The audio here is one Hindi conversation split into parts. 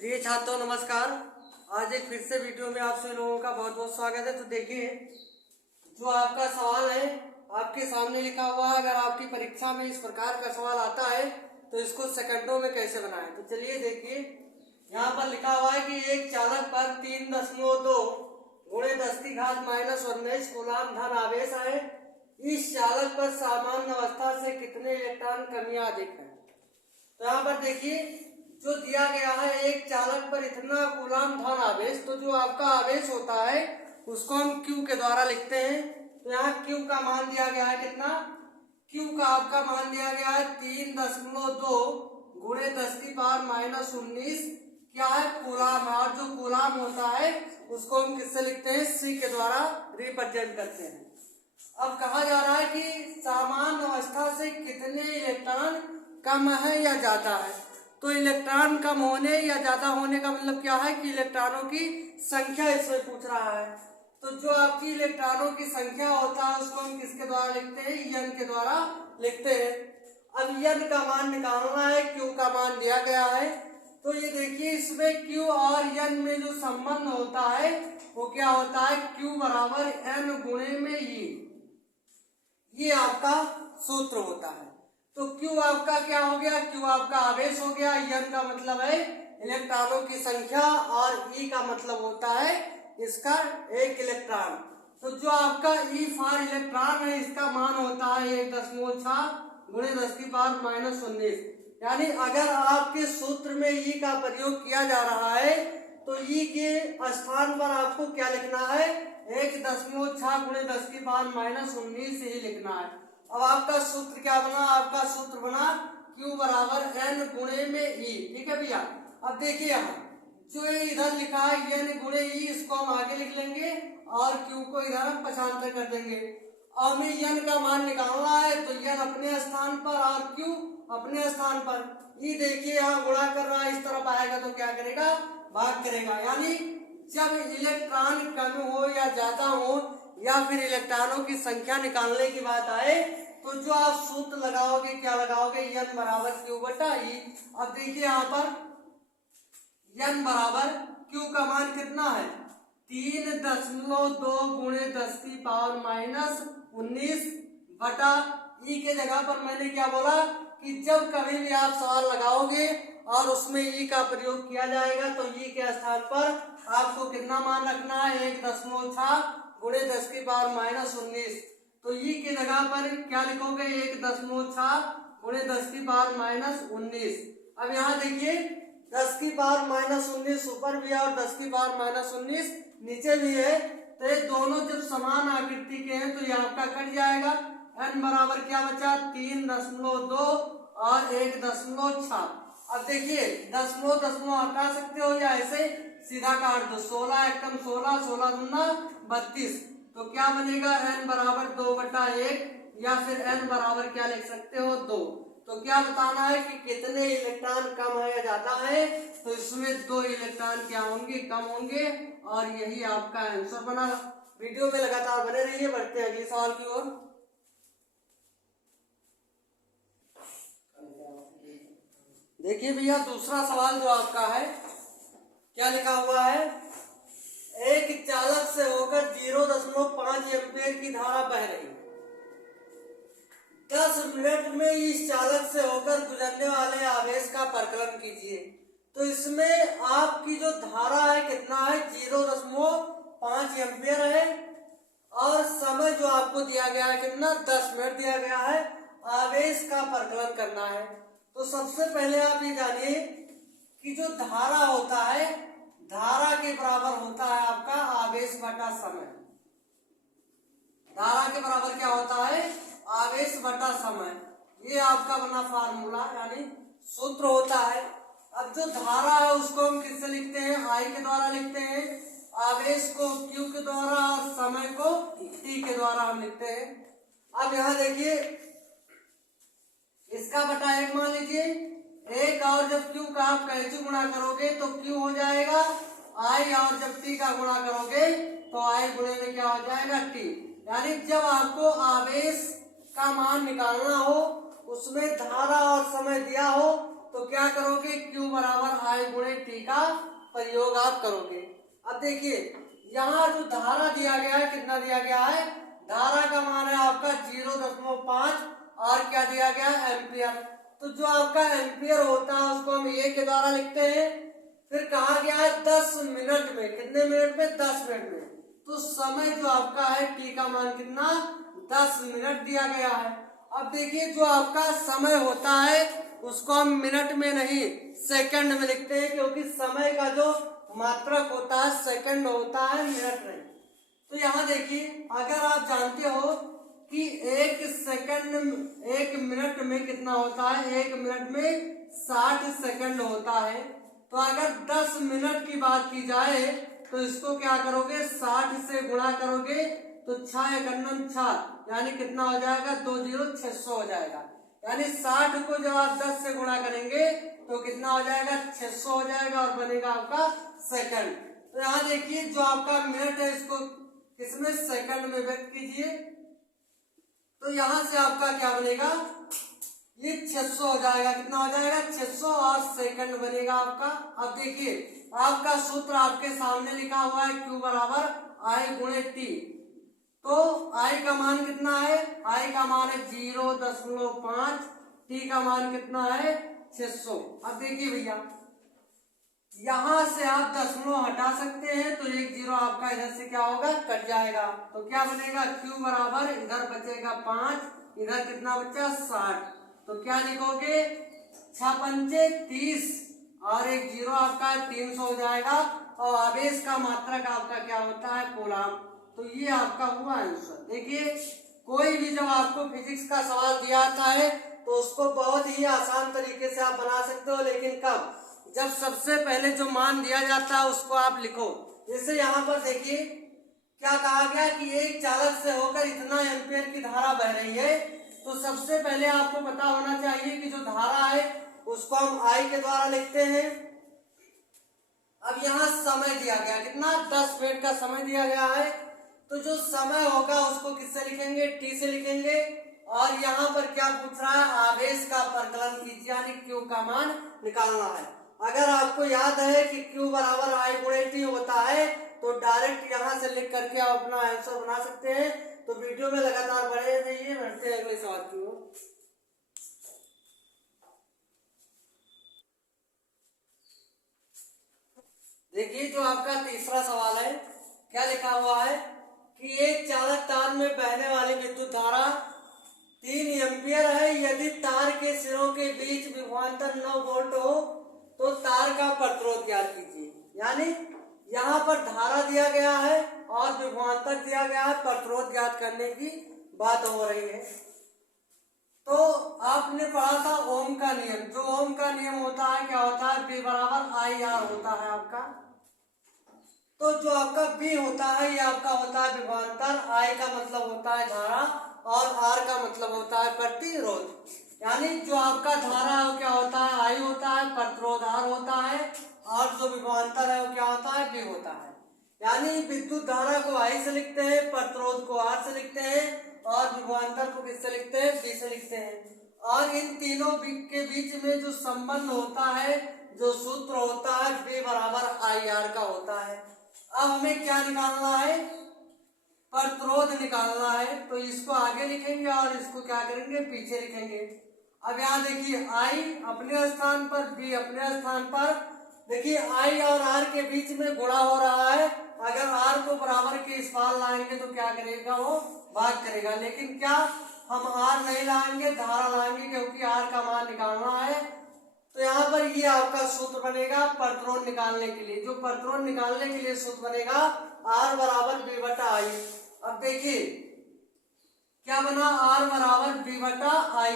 प्रिय छात्रों नमस्कार। आज एक फिर से वीडियो में आप सभी लोगों का बहुत बहुत स्वागत है। तो देखिए, जो आपका सवाल है आपके सामने लिखा हुआ है। अगर आपकी परीक्षा में इस प्रकार का सवाल आता है तो इसको सेकंडों में कैसे बनाएं। तो चलिए देखिए, यहाँ पर लिखा हुआ है कि एक चालक पर 3.2 गुणे 10⁻⁻19 कूलाम धन आवेश है। इस चालक पर सामान्य अवस्था से कितने इलेक्ट्रॉन कमियां अधिक है। तो यहाँ पर देखिए, जो दिया गया है एक चालक पर इतना कूलाम धन आवेश, तो जो आपका आवेश होता है उसको हम Q के द्वारा लिखते हैं। तो यहाँ Q का मान दिया गया है कितना, Q का आपका मान दिया गया है 3.2 गुणे 10⁻⁻19 क्या है, कूलाम। और जो कूलाम होता है उसको हम किससे लिखते हैं, C के द्वारा रिप्रेजेंट करते हैं। अब कहा जा रहा है कि सामान्य अवस्था से कितने इलेक्ट्रॉन कम है या ज्यादा है। तो इलेक्ट्रॉन कम होने या ज्यादा होने का मतलब क्या है कि इलेक्ट्रॉनों की संख्या इसमें पूछ रहा है। तो जो आपकी इलेक्ट्रॉनों की संख्या होता है उसको हम किसके द्वारा लिखते हैं, n के द्वारा लिखते हैं। अब n का मान निकालना है, Q का मान दिया गया है। तो ये देखिए, इसमें Q और n में जो संबंध होता है वो क्या होता है, Q बराबर n गुणे में ये आपका सूत्र होता है। तो Q आपका क्या हो गया, Q आपका आवेश हो गया, n का मतलब है इलेक्ट्रॉनों की संख्या और E का मतलब होता है इसका एक इलेक्ट्रॉन। तो जो आपका E फॉर इलेक्ट्रॉन है इसका मान होता है 1.6 गुणे 10⁻⁻19। यानी अगर आपके सूत्र में E का प्रयोग किया जा रहा है तो E के स्थान पर आपको क्या लिखना है, 1.6 गुणे 10⁻⁻19 ही लिखना है। अब आपका सूत्र क्या बना, आपका सूत्र बना Q बराबर n गुणे में E। ठीक है भैया। अब देखिए यहाँ जो इधर लिखा है n गुणे E, इसको हम आगे लिख लेंगे और Q को इधर हम पक्षांतर कर देंगे। अब हमें n का मान निकालना है तो n अपने स्थान पर और Q अपने स्थान पर। E देखिए यहाँ गुणा कर रहा है, इस तरफ आएगा तो क्या करेगा, भाग करेगा। यानी जब इलेक्ट्रॉन कम हो या ज्यादा हो या फिर इलेक्ट्रॉनों की संख्या निकालने की बात आए तो जो आप सूत्र लगाओगे क्या लगाओगे, n बराबर Q बटा E। अब देखिए यहाँ पर n बराबर Q का मान कितना है, 3.2 गुणे 10⁻⁻19 बटा E के जगह पर मैंने क्या बोला कि जब कभी भी आप सवाल लगाओगे और उसमें E का प्रयोग किया जाएगा तो E के स्थान पर आपको कितना मान रखना है, 1.6 गुणे 10⁻⁻19। तो E की जगह पर क्या लिखोगे, 1.6 गुणे 10⁻⁻19। अब यहाँ देखिए 10⁻⁻19 ऊपर भी है और 10⁻⁻19 नीचे भी है। तो ये दोनों जब समान आकृति के हैं तो ये आपका कट जाएगा। n बराबर क्या बचा, 3.2 और 1.6। अब देखिए दशमलव हटा सकते हो या ऐसे सीधा काट दो, 16 एकम 16, 16 दूना 32। तो क्या बनेगा, n बराबर 2/1 या फिर n बराबर क्या लिख सकते हो, 2। तो क्या बताना है कि कितने इलेक्ट्रॉन कम है या ज्यादा है। तो इसमें 2 इलेक्ट्रॉन क्या होंगे, कम होंगे और यही आपका आंसर बना। वीडियो में लगातार बने रहिए, बढ़ते हैं अगले सवाल की ओर। देखिए भैया, दूसरा सवाल जो आपका है क्या लिखा हुआ है, एक चालक से होकर 0.5 एम्पीयर की धारा बह रही है। 10 मिनट में इस चालक से होकर गुजरने वाले आवेश का परिकलन कीजिए। तो इसमें आपकी जो धारा है कितना है, 0.5 एम्पीयर है और समय जो आपको दिया गया है कितना, 10 मिनट दिया गया है। आवेश का परिकलन करना है। तो सबसे पहले आप ये जानिए कि जो धारा होता है, धारा के बराबर होता है आपका आवेश बटा समय। धारा के बराबर क्या होता है, आवेश बटा समय। ये आपका बना फार्मूला यानी सूत्र होता है। अब जो धारा है उसको हम किससे लिखते हैं, I के द्वारा लिखते हैं, आवेश को Q के द्वारा और समय को T के द्वारा हम लिखते हैं। अब यहाँ देखिए, इसका बटा 1 मान लीजिए, 1 और जब Q का आप कैसे गुणा करोगे तो Q हो जाएगा I और जब T का गुणा करोगे तो I गुणे में क्या हो जाएगा, T। यानी जब आपको आवेश का मान निकालना हो उसमें धारा और समय दिया हो तो क्या करोगे, Q बराबर I गुणे T का प्रयोग आप करोगे। अब देखिए यहाँ जो धारा दिया गया है कितना दिया गया है, धारा का मान है आपका 0.5 और क्या दिया गया है एम्पियर। तो जो आपका एम्पियर होता है उसको हम ए के द्वारा लिखते हैं। फिर कहा गया है 10 मिनट में, कितने मिनट में, 10 मिनट में। तो समय जो आपका है टी का मान कितना, 10 मिनट दिया गया है। अब देखिए जो आपका समय होता है उसको हम मिनट में नहीं सेकंड में लिखते हैं, क्योंकि समय का जो मात्रक होता है सेकंड होता है, मिनट नहीं। तो यहाँ देखिए अगर आप जानते हो कि एक मिनट में कितना होता है, एक मिनट में 60 सेकंड होता है। तो अगर 10 मिनट की बात की जाए तो इसको क्या करोगे, 60 से गुणा करोगे तो 6 एकन्नम 6, यानी कितना हो जाएगा, 600 हो जाएगा। यानी 60 को जब आप 10 से गुणा करेंगे तो कितना हो जाएगा, 600 हो जाएगा और बनेगा आपका सेकंड। तो यहाँ देखिए जो आपका मिनट है इसको किसमें, सेकंड में व्यक्त कीजिए। तो यहाँ से आपका क्या बनेगा, ये 600 हो जाएगा, कितना हो जाएगा, 600 और सेकंड बनेगा आपका। अब देखिए आपका सूत्र आपके सामने लिखा हुआ है Q बराबर I गुणे T। तो I का मान कितना है, I का मान है 0.5, T का मान कितना है 600। अब देखिए भैया यहां से आप दशमलव हटा सकते हैं तो एक जीरो आपका इधर से क्या होगा, कट जाएगा। तो क्या बनेगा, Q बराबर इधर बचेगा 5, इधर कितना बचा 60। तो क्या लिखोगे, 6 पंचे 30 और एक जीरो आपका 300 हो जाएगा। और आवेश का मात्रक आपका क्या होता है, कूलम। तो ये आपका हुआ आंसर। देखिए कोई भी जब आपको फिजिक्स का सवाल दिया जाता है तो उसको बहुत ही आसान तरीके से आप बना सकते हो, लेकिन कब, जब सबसे पहले जो मान दिया जाता है उसको आप लिखो। जैसे यहाँ पर देखिए क्या कहा गया कि एक चालक से होकर इतना एम्पियर की धारा बह रही है। तो सबसे पहले आपको पता होना चाहिए कि जो धारा है उसको हम आई के द्वारा लिखते हैं। अब यहाँ समय दिया गया कितना, 10 मिनट का समय दिया गया है। तो जो समय होगा उसको किससे लिखेंगे, टी से लिखेंगे। और यहाँ पर क्या पूछ रहा है, आवेश का परिकलन कीजिए, यानी क्यू का मान निकालना है। अगर आपको याद है कि Q बराबर I गुणे T होता है तो डायरेक्ट यहाँ से लिख करके आप अपना आंसर बना सकते हैं। तो वीडियो में लगातार बने रहिए, बढ़ते हैं अगले सवाल की ओर। देखिए जो आपका तीसरा सवाल है क्या लिखा हुआ है कि एक चालक तार में बहने वाली विद्युत धारा 3 एम्पियर है। यदि तार के सिरों के बीच विभवांतर 9 वोल्ट हो तो तार का प्रतिरोध ज्ञात कीजिए। यानी यहाँ पर धारा दिया गया है और विभवांतर दिया गया है, प्रतिरोध ज्ञात करने की बात हो रही है। तो आपने पढ़ा था ओम का नियम। जो ओम का नियम होता है क्या होता है, B बराबर आई आर होता है आपका। तो जो आपका B होता है ये आपका होता है विभवांतर, I का मतलब होता है धारा और R का मतलब होता है प्रतिरोध। यानी जो आपका धारा है वो क्या होता है, I होता है, प्रतिरोध R होता है और जो विभवांतर है वो क्या होता है, B होता है। यानी विद्युत धारा को I से लिखते हैं, प्रतिरोध को R से लिखते हैं और विभवांतर को किससे लिखते हैं, B से लिखते हैं। और इन तीनों के बीच में जो संबंध होता है, जो सूत्र होता है, B बराबर आई आर का होता है। अब हमें क्या निकालना है, प्रतिरोध निकालना है। तो इसको आगे लिखेंगे और इसको क्या करेंगे, पीछे लिखेंगे। अब यहाँ देखिए I अपने स्थान पर, B अपने स्थान पर। देखिए I और R के बीच में गुणा हो रहा है। अगर R को बराबर के इस पार लाएंगे तो क्या करेगा, वो भाग करेगा। लेकिन क्या हम R नहीं लाएंगे, धारा लाएंगे, क्योंकि R का मान निकालना है। तो यहाँ पर ये आपका सूत्र बनेगा प्रतिरोध निकालने के लिए। जो प्रतिरोध निकालने के लिए सूत्र बनेगा R बराबर B बटा I। अब देखिए क्या बना, R बराबर B बटा I।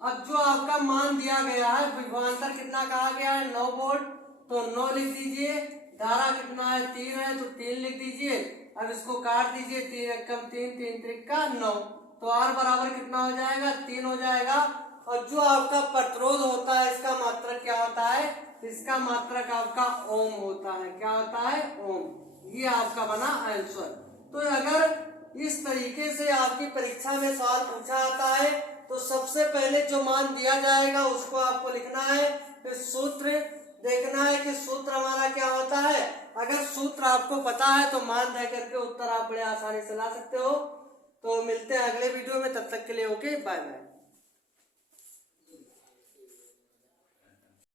अब जो आपका मान दिया गया है, विभवांतर कितना कहा गया है, 9 वोल्ट, तो 9 लिख दीजिए। धारा कितना है, 3 है तो 3 लिख दीजिए। अब इसको काट दीजिए, 3 एकम 3, 3 त्रिका 9। तो R बराबर कितना हो जाएगा, 3 हो जाएगा। और जो आपका प्रतिरोध होता है इसका मात्रक क्या होता है, इसका मात्रक आपका ओम होता है। क्या होता है, ओम। ये आपका बना आंसर। तो अगर इस तरीके से आपकी परीक्षा में सवाल पूछा जाता है तो सबसे पहले जो मान दिया जाएगा उसको आपको लिखना है, फिर सूत्र देखना है कि सूत्र हमारा क्या होता अगर सूत्र आपको पता है तो मान दे करके उत्तर आप बड़े आसानी से ला सकते हो। तो मिलते हैं अगले वीडियो में, तब तक के लिए ओके बाय बाय।